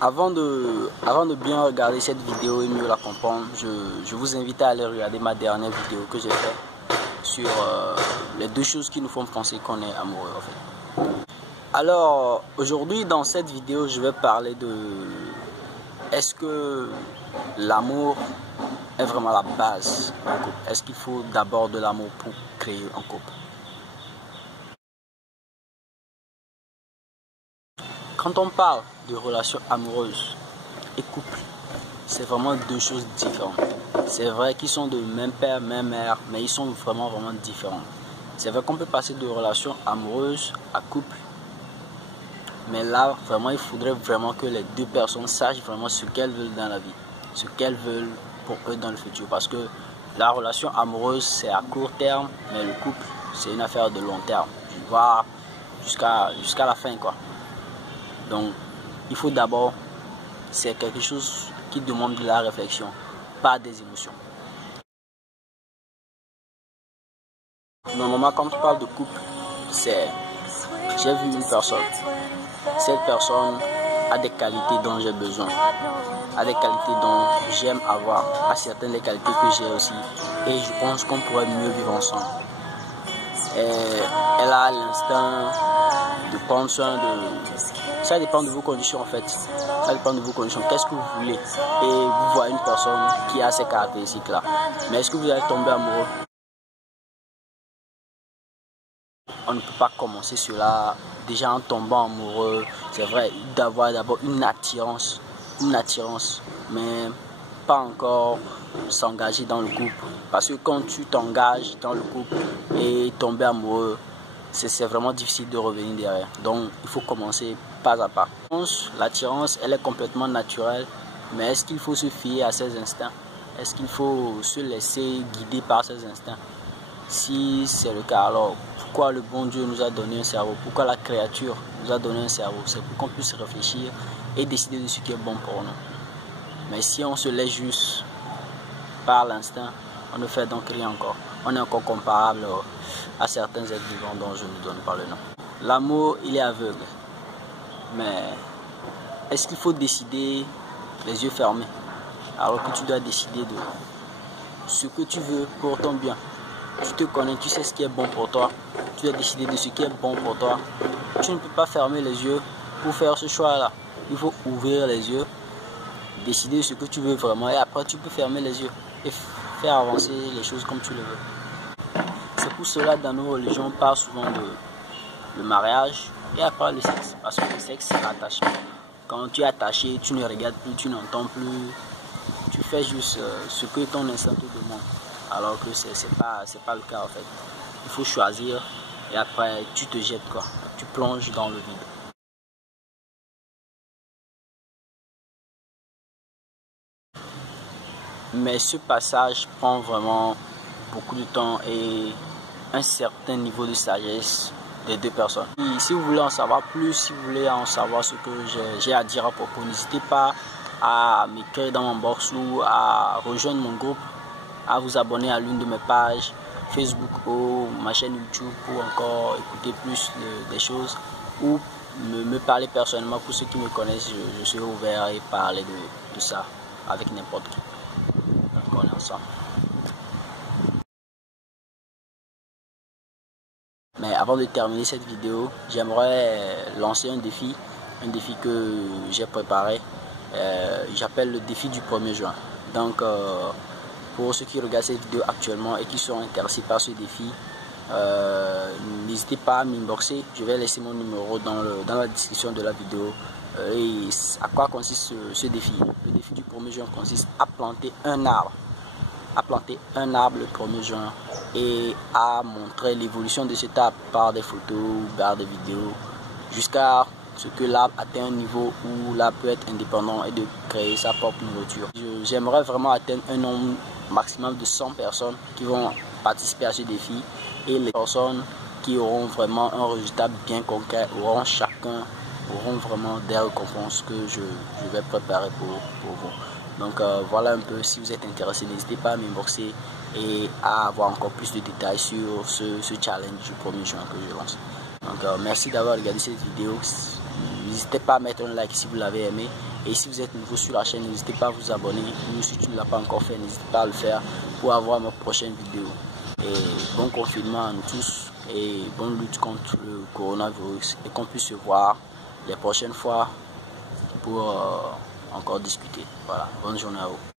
Avant de bien regarder cette vidéo et mieux la comprendre, je vous invite à aller regarder ma dernière vidéo que j'ai faite sur les deux choses qui nous font penser qu'on est amoureux en fait. Alors aujourd'hui dans cette vidéo je vais parler de est-ce que l'amour est vraiment la base d'un couple? Est-ce qu'il faut d'abord de l'amour pour créer un couple? Quand on parle de relations amoureuses et couple, c'est vraiment deux choses différentes. C'est vrai qu'ils sont de même père, même mère, mais ils sont vraiment différents. C'est vrai qu'on peut passer de relations amoureuses à couple, mais là, vraiment, il faudrait vraiment que les deux personnes sachent vraiment ce qu'elles veulent dans la vie, ce qu'elles veulent pour eux dans le futur. Parce que la relation amoureuse, c'est à court terme, mais le couple, c'est une affaire de long terme. Voire jusqu'à la fin, quoi. Donc, il faut d'abord, c'est quelque chose qui demande de la réflexion, pas des émotions. Normalement, quand on parle de couple, c'est j'ai vu une personne. Cette personne a des qualités dont j'ai besoin, a des qualités dont j'aime avoir, a certaines des qualités que j'ai aussi. Et je pense qu'on pourrait mieux vivre ensemble. Elle a l'instinct de prendre soin de... Ça dépend de vos conditions en fait. Ça dépend de vos conditions. Qu'est-ce que vous voulez? Et vous voyez une personne qui a ces caractéristiques-là. Mais est-ce que vous allez tomber amoureux? On ne peut pas commencer cela déjà en tombant amoureux. C'est vrai d'avoir d'abord une attirance, mais pas encore s'engager dans le couple. Parce que quand tu t'engages dans le couple et tomber amoureux, c'est vraiment difficile de revenir derrière. Donc il faut commencer pas à pas. L'attirance, elle est complètement naturelle, mais est-ce qu'il faut se fier à ses instincts? Est-ce qu'il faut se laisser guider par ses instincts? Si c'est le cas, alors pourquoi le bon Dieu nous a donné un cerveau? Pourquoi la créature nous a donné un cerveau? C'est pour qu'on puisse réfléchir et décider de ce qui est bon pour nous. Mais si on se laisse juste par l'instinct, on ne fait donc rien encore. On est encore comparable à certains êtres vivants dont je ne donne pas le nom. L'amour, il est aveugle. Mais est-ce qu'il faut décider les yeux fermés alors que tu dois décider de ce que tu veux pour ton bien? Tu te connais, tu sais ce qui est bon pour toi. Tu dois décider de ce qui est bon pour toi. Tu ne peux pas fermer les yeux pour faire ce choix-là. Il faut ouvrir les yeux, décider ce que tu veux vraiment et après tu peux fermer les yeux et faire avancer les choses comme tu le veux. C'est pour cela dans nos religions on parle souvent de le mariage et après le sexe. Parce que le sexe c'est l'attachement. Quand tu es attaché, tu ne regardes plus, tu n'entends plus. Tu fais juste ce que ton instinct te demande. Alors que c'est pas le cas en fait. Il faut choisir et après tu te jettes quoi. Tu plonges dans le vide. Mais ce passage prend vraiment beaucoup de temps et un certain niveau de sagesse des deux personnes. Et si vous voulez en savoir plus, si vous voulez en savoir ce que j'ai à dire à propos, n'hésitez pas à m'écrire dans mon box ou à rejoindre mon groupe, à vous abonner à l'une de mes pages Facebook ou ma chaîne YouTube pour encore écouter plus des choses ou me parler personnellement. Pour ceux qui me connaissent, je suis ouvert à parler de ça avec n'importe qui. Donc on est ensemble. Mais avant de terminer cette vidéo, j'aimerais lancer un défi que j'ai préparé. J'appelle le défi du 1er juin. Donc pour ceux qui regardent cette vidéo actuellement et qui sont intéressés par ce défi, n'hésitez pas à m'inboxer. Je vais laisser mon numéro dans la description de la vidéo. Et à quoi consiste ce défi? Le défi du 1er juin consiste à planter un arbre. Le 1er juin et à montrer l'évolution de cet arbre par des photos ou par des vidéos jusqu'à ce que l'arbre atteigne un niveau où l'arbre peut être indépendant et de créer sa propre nourriture. J'aimerais vraiment atteindre un nombre maximum de 100 personnes qui vont participer à ce défi et les personnes qui auront vraiment un résultat bien concret auront vraiment des récompenses que je vais préparer pour vous. Donc voilà un peu, si vous êtes intéressé, n'hésitez pas à m'inboxer et à avoir encore plus de détails sur ce challenge du 1er juin que je lance. Donc merci d'avoir regardé cette vidéo. N'hésitez pas à mettre un like si vous l'avez aimé Et si vous êtes nouveau sur la chaîne, n'hésitez pas à vous abonner. Ou si tu ne l'as pas encore fait, n'hésitez pas à le faire pour avoir ma prochaine vidéo. Et bon confinement à nous tous et bonne lutte contre le coronavirus et qu'on puisse se voir les prochaines fois pour encore discuter. Voilà, bonne journée à vous.